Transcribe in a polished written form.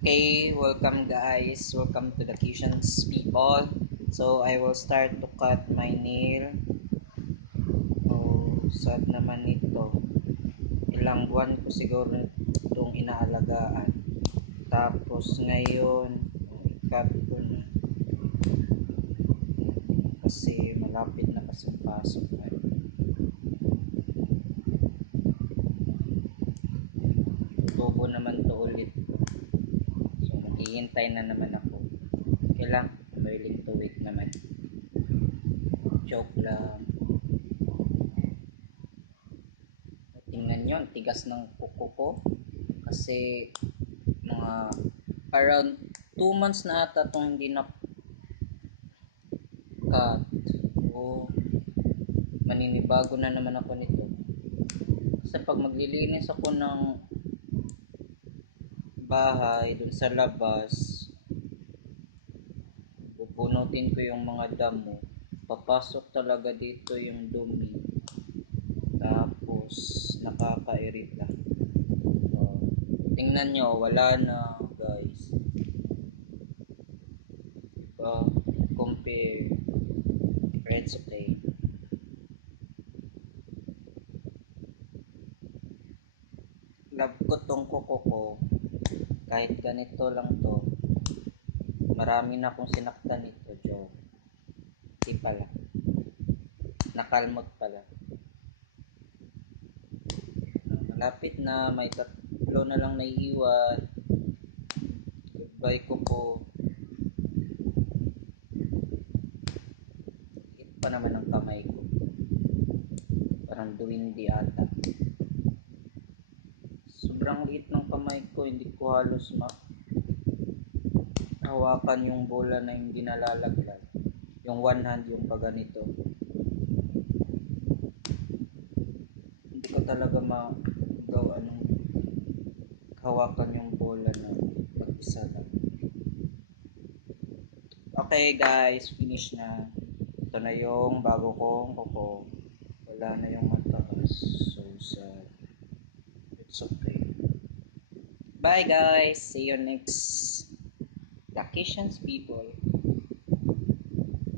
Okay, welcome guys. Welcome to the Kitchens people. So I will start to cut my nail. Oh, sad naman ito. Ilang buwan ko siguro itong inaalagaan. Tapos ngayon, i-cut ko na. Kasi malapit na kasi pasok na. Tutubo naman to ulit. So maghihintay na naman ako. Okay lang, willing to wait naman. Joke lang. Tingnan nyo, ang tigas ng kuko ko. Kasi mga around 2 months na ata itong hindi na cut. O maninibago na naman ako nito. Kasi pag maglilinis ako ng bahay dun sa labas, bubunutin ko yung mga damo. Papasok talaga dito yung dumi. Tapos nakakairita. O, tingnan nyo, wala na guys. Compare. It's okay. Love ko tong kuko ko. Kahit ganito lang to, marami na akong sinaktan nito, joke. Di pala. Nakalmot pala. Malapit na, may tatlo na lang naiiwan. Goodbye ko po. Hit pa naman ang kamay ko. Parang duwindi ata. Sobrang liit ng kamay ko, hindi ko halos hawakan yung bola na hindi nalalaglag. Yung one hand yung paganito. Hindi ko talaga magawa ng hawakan yung bola na mag-isa lang. Okay guys, finish na. Ito na yung bago kong kuko. Wala na yung mataas. So sad. It's okay. Bye guys. See you next vacations people.